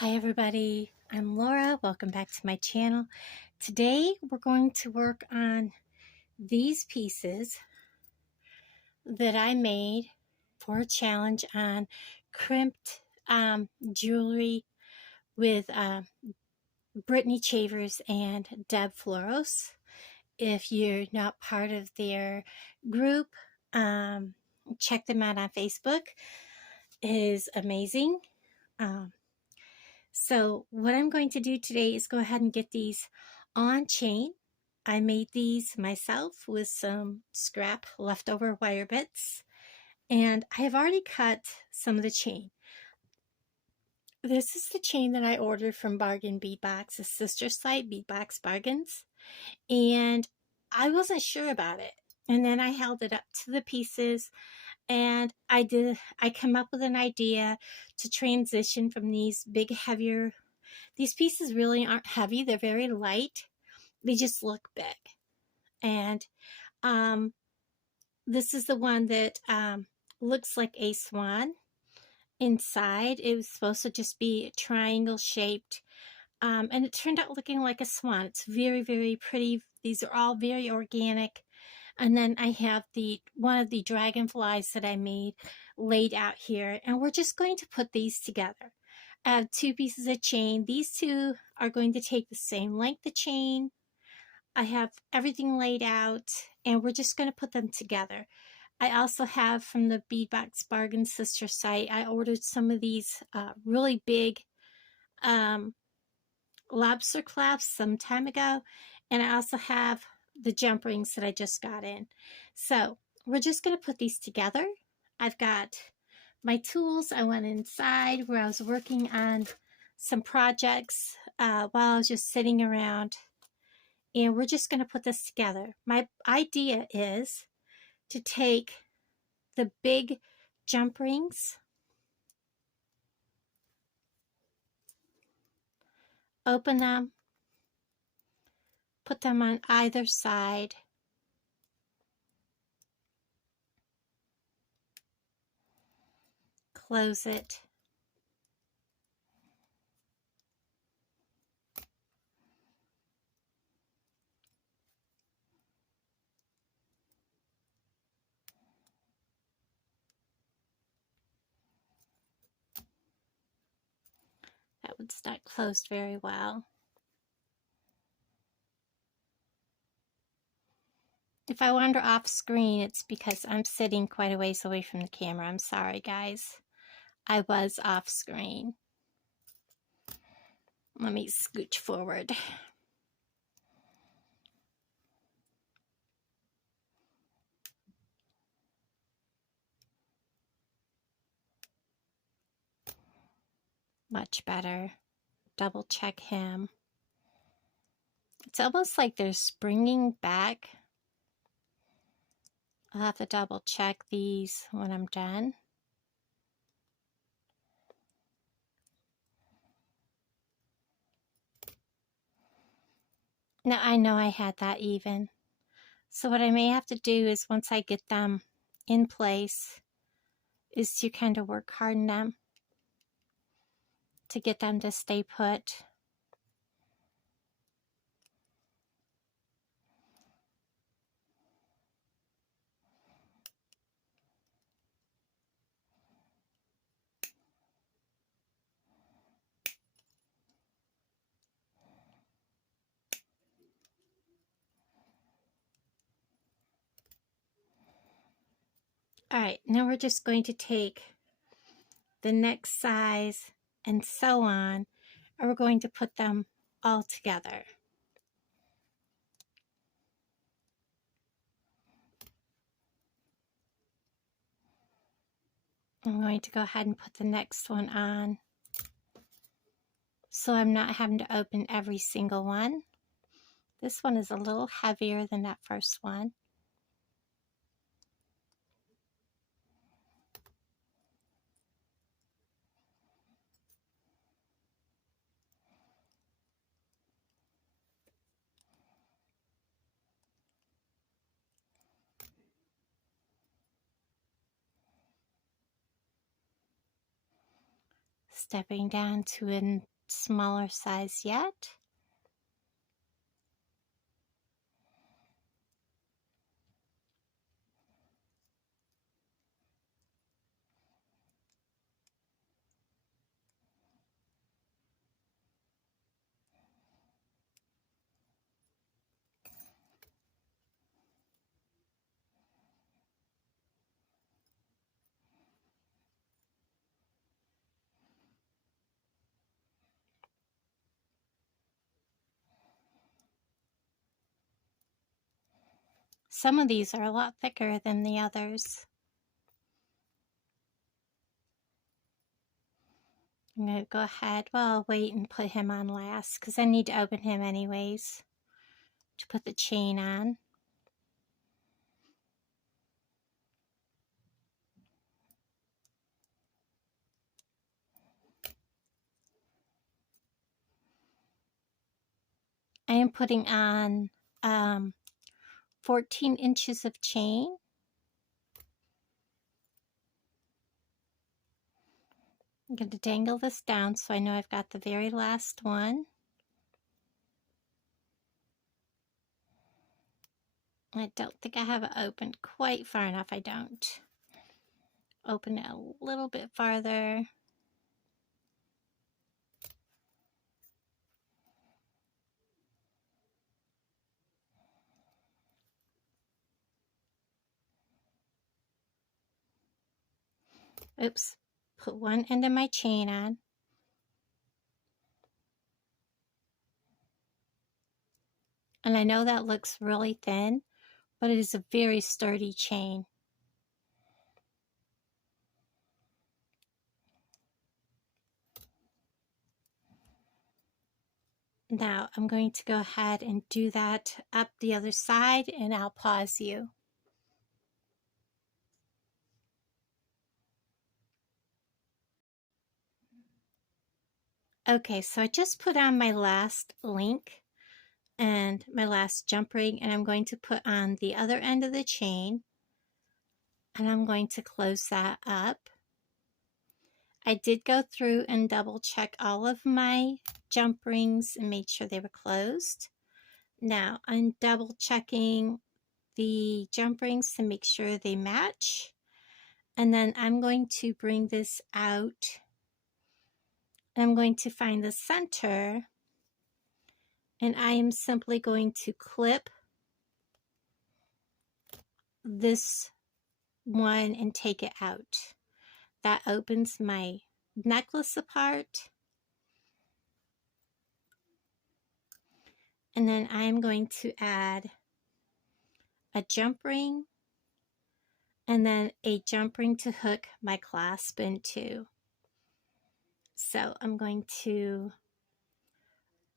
Hi everybody, I'm Laura. Welcome back to my channel. Today we're going to work on these pieces that I made for a challenge on crimped jewelry with Brittany Chavers and Deb Floros. If you're not part of their group, check them out on Facebook. It is amazing. So what I'm going to do today is go ahead and get these on chain. I made these myself with some scrap leftover wire bits, and I have already cut some of the chain. This is the chain that I ordered from Bargain Beadbox, a sister site, Beadbox Bargains, and I wasn't sure about it. And then I held it up to the pieces, and I come up with an idea to transition from these big, heavier. These pieces really aren't heavy. They're very light. They just look big. And this is the one that looks like a swan inside. It was supposed to just be triangle shaped. And it turned out looking like a swan. It's very, very pretty. These are all very organic. And then I have one of the dragonflies that I made laid out here. And we're just going to put these together. I have two pieces of chain. These two are going to take the same length of chain. I have everything laid out, and we're just going to put them together. I also have from the Beadbox Bargain sister site, I ordered some of these really big lobster clasps some time ago, and I also have the jump rings that I just got in. So we're just going to put these together. I've got my tools. I went inside where I was working on some projects while I was just sitting around, and we're just going to put this together. My idea is to take the big jump rings, open them, put them on either side, close it, that one's not closed very well. If I wander off screen, it's because I'm sitting quite a ways away from the camera. I'm sorry, guys. I was off screen. Let me scooch forward. Much better. Double check him. It's almost like they're springing back. I'll have to double check these when I'm done. Now I know I had that even. So what I may have to do is once I get them in place is to kind of work harden them to get them to stay put. All right, now we're just going to take the next size and so on, and we're going to put them all together. I'm going to go ahead and put the next one on so I'm not having to open every single one. This one is a little heavier than that first one. Stepping down to a smaller size yet. Some of these are a lot thicker than the others. I'm going to go ahead, well, I'll wait and put him on last because I need to open him anyways to put the chain on. I am putting on 14 inches of chain. I'm going to dangle this down so I know I've got the very last one. I don't think I have it opened quite far enough. I don't. Open it a little bit farther. Oops. Put one end of my chain on. And I know that looks really thin, but it is a very sturdy chain. Now I'm going to go ahead and do that up the other side, and I'll pause you. Okay, so I just put on my last link and my last jump ring, and I'm going to put on the other end of the chain, and I'm going to close that up. I did go through and double check all of my jump rings and made sure they were closed. Now I'm double checking the jump rings to make sure they match, and then I'm going to bring this out. I'm going to find the center, and I am simply going to clip this one and take it out. That opens my necklace apart. And then I'm going to add a jump ring and then a jump ring to hook my clasp into. So I'm going to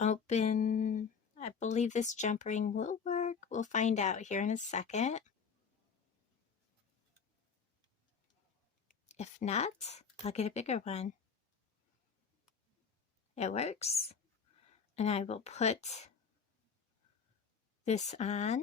open, I believe this jump ring will work. We'll find out here in a second. If not, I'll get a bigger one. It works. And I will put this on.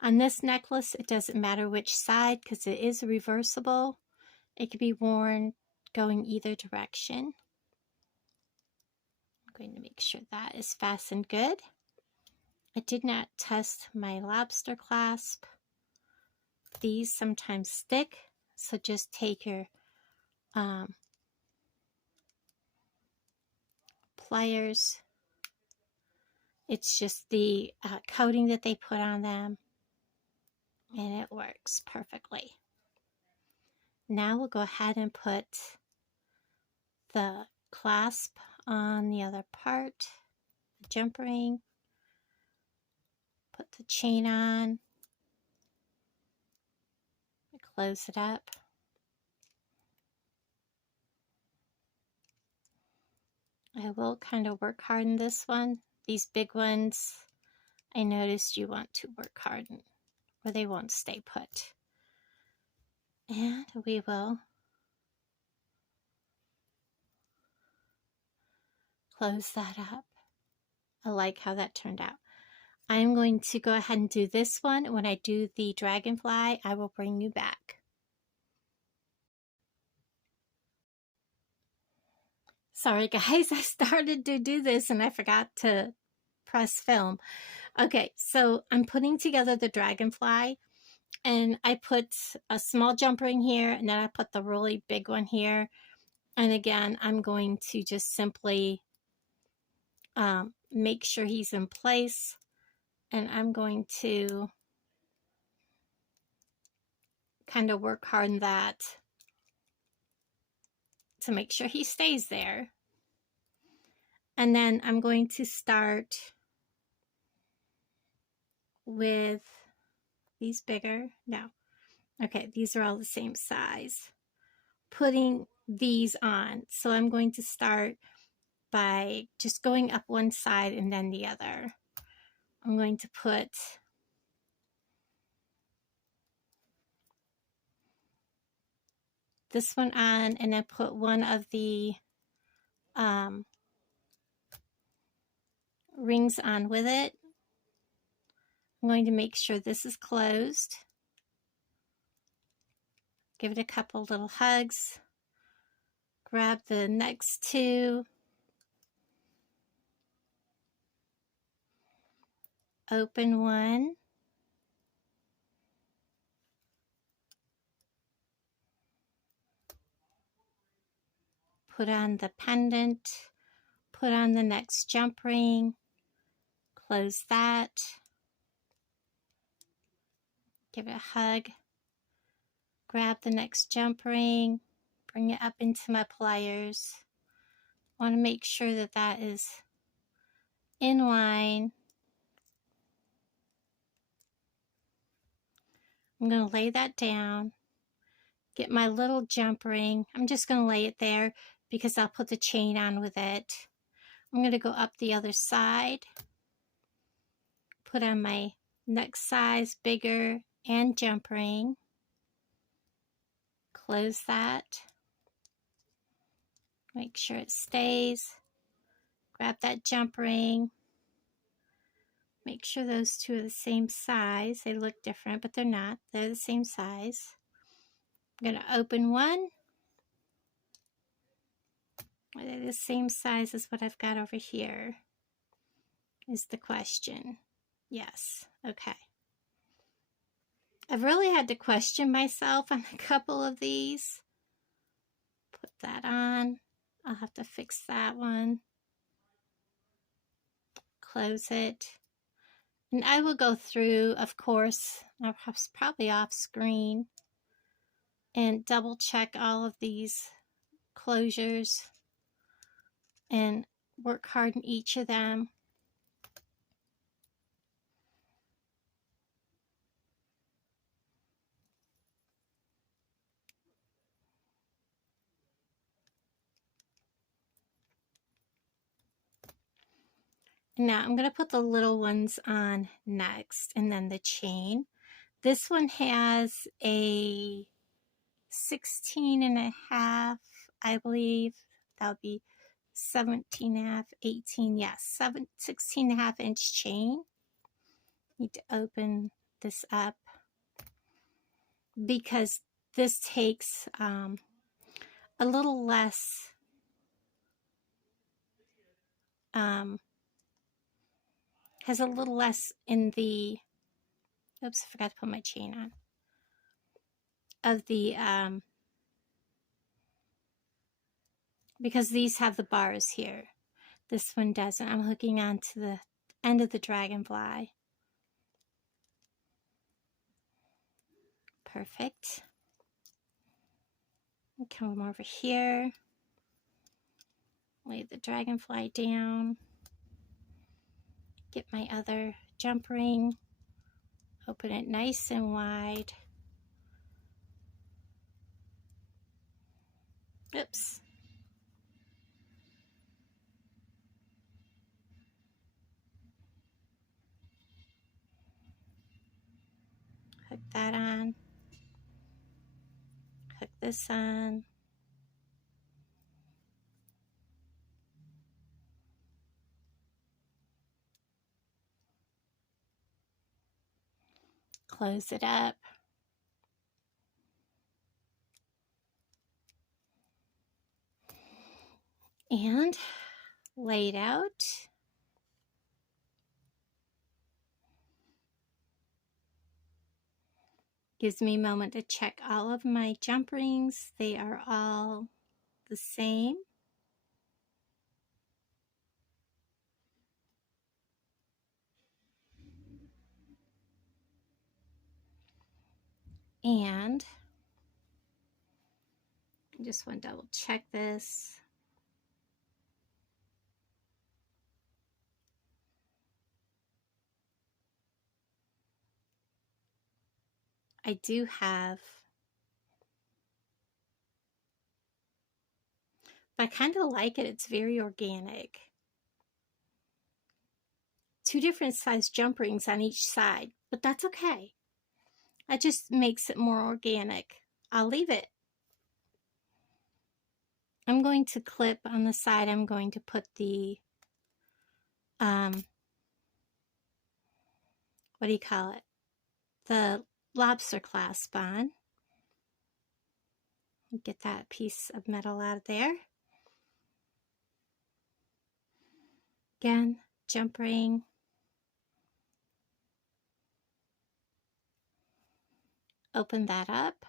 On this necklace, it doesn't matter which side because it is reversible. It can be worn going either direction. I'm going to make sure that is fastened good. I did not test my lobster clasp. These sometimes stick, so just take your pliers. It's just the coating that they put on them, and it works perfectly. Now we'll go ahead and put the clasp on the other part, the jump ring, put the chain on, close it up. I will kind of work hard in this one. These big ones, I noticed you want to work hard or they won't stay put. And we will close that up. I like how that turned out. I'm going to go ahead and do this one. When I do the dragonfly, I will bring you back. Sorry guys, I started to do this and I forgot to press film. Okay, so I'm putting together the Dragonfly, and I put a small jump ring here, and then I put the really big one here. And again, I'm going to just simply make sure he's in place, and I'm going to kind of work hard on that to make sure he stays there. And then I'm going to start with these bigger. No. Okay, these are all the same size. Putting these on. So I'm going to start by just going up one side and then the other. I'm going to put this one on, and then put one of the rings on with it. I'm going to make sure this is closed. Give it a couple little hugs. Grab the next two. Open one. Put on the pendant. Put on the next jump ring. Close that. Give it a hug. Grab the next jump ring. Bring it up into my pliers. I want to make sure that that is in line. I'm going to lay that down. Get my little jump ring. I'm just going to lay it there because I'll put the chain on with it. I'm going to go up the other side. Put on my next size bigger and jump ring. Close that. Make sure it stays. Grab that jump ring. Make sure those two are the same size. They look different, but they're not. They're the same size. I'm going to open one. Are they the same size as what I've got over here? Is the question. Yes. Okay. I've really had to question myself on a couple of these. Put that on. I'll have to fix that one. Close it. And I will go through, of course, probably off screen, and double check all of these closures and work hard in each of them. Now I'm going to put the little ones on next, and then the chain. This one has a 16.5, I believe. That would be 17.5, 18, yes, 16.5 inch chain. Need to open this up because this takes a little less has a little less in the, oops, I forgot to put my chain on, of the, because these have the bars here. This one doesn't. I'm hooking on to the end of the Dragonfly. Perfect. Come over here. Lay the Dragonfly down. Get my other jump ring. Open it nice and wide. Oops. Hook that on. Hook this on. Close it up. and lay it out. Gives me a moment to check all of my jump rings. They are all the same. And I just want to double check this. I do have, but I kind of like it. It's very organic. 2 different size jump rings on each side, but that's okay. That just makes it more organic. I'll leave it. I'm going to clip on the side. I'm going to put the, what do you call it? The lobster clasp on. Get that piece of metal out of there. Again, jump ring. Open that up.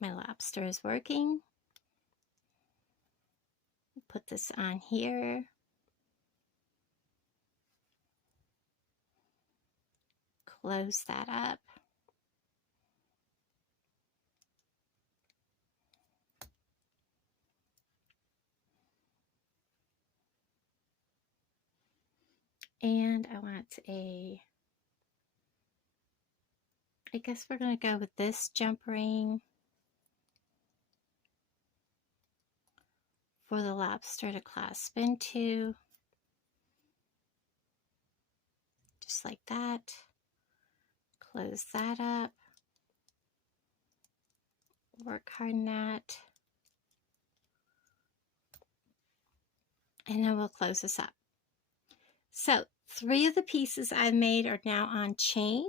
My lobster is working. Put this on here. Close that up. And I want I guess we're going to go with this jump ring for the lobster to clasp into. Just like that. Close that up. Work hard on that. And then we'll close this up. So 3 of the pieces I've made are now on chain.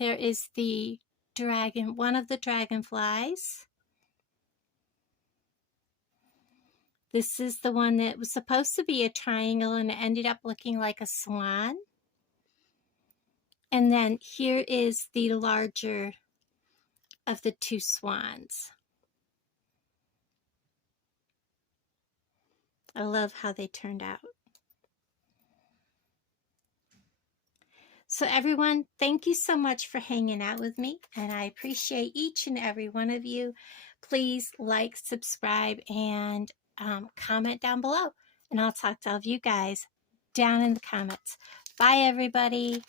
There is the one of the dragonflies. This is the one that was supposed to be a triangle and it ended up looking like a swan. And then here is the larger of the 2 swans. I love how they turned out. So everyone, thank you so much for hanging out with me, and I appreciate each and every one of you. Please like, subscribe, and comment down below, and I'll talk to all of you guys down in the comments. Bye, everybody.